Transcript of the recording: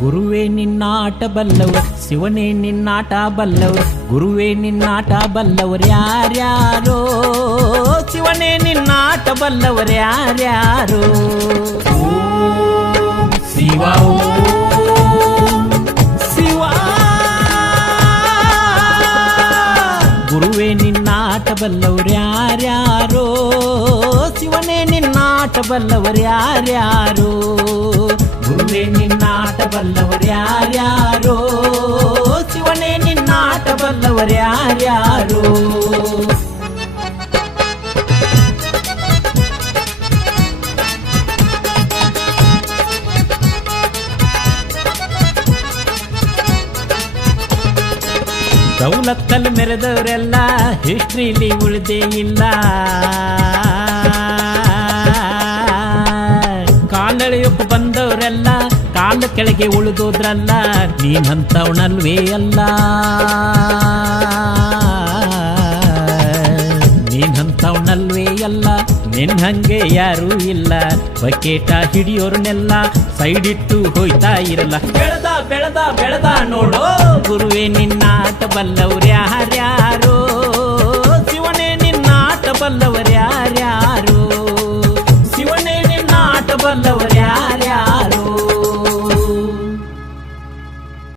ಗುರುವೇ ನಿನ್ನಾಟ ಬಲ್ಲವರು ಶಿವನೇ ನಿನ್ನಾಟ ಬಲ್ಲವರು ಗುರುವೇ ನಿನ್ನಾಟ ಬಲ್ಲವರು ಯಾರ್ಯಾರೋ ಶಿವನೇ ನಿನ್ನಾಟ ಬಲ್ಲವರು ಯಾರ್ಯಾರೋ ಶಿವ ಶಿವ ಗುರುವೇ ನಿನ್ನಾಟ ಬಲ್ಲವರು ಯಾರ್ಯಾರೋ ಶಿವನೇ ನಿನ್ನಾಟ ಬಲ್ಲವರು ಯಾರ್ಯಾರೋ ಗುರುವೇ ನಿನ್ನಾಟ ಬಲ್ಲವರು ಯಾರ್ಯಾರೋ ಶಿವನೇ ನಿನ್ನಾಟ ಬಲ್ಲವರು ಯಾರ್ಯಾರೋ ದೌಲತ್ತಲ್ಲಿ ಮೆರೆದವರೆಲ್ಲ ಹಿಸ್ಟ್ರಿಲಿ ಉಳಿದೇ ಇಲ್ಲ ಕಾಲೆಳೆಯಕ್ಕೆ ಬಂದವರೆಲ್ಲ ಕಾಲ ಕೆಳಗೆ ಉಳಿದೋದ್ರಲ್ಲ ನೀನಂತವನಲ್ವೇ ಅಲ್ಲ ನೀನಂತವನಲ್ವೇ ಅಲ್ಲ ನಿನ್ ಹಂಗೆ ಯಾರೂ ಇಲ್ಲ ಬಕೇಟ ಹಿಡಿಯೋರ್ನೆಲ್ಲ ಸೈಡ್ ಇಟ್ಟು ಹೋಯ್ತಾ ಇರಲ್ಲ ಬೆಳೆದ ಬೆಳೆದ ಬೆಳೆದ ನೋಡೋ ಗುರುವೇ ನಿನ್ನಾಟ ಬಲ್ಲವ್ರು ಯಾರ್ಯಾರೋ ಶಿವನೇ ನಿನ್ನಾಟ ಬಲ್ಲವರು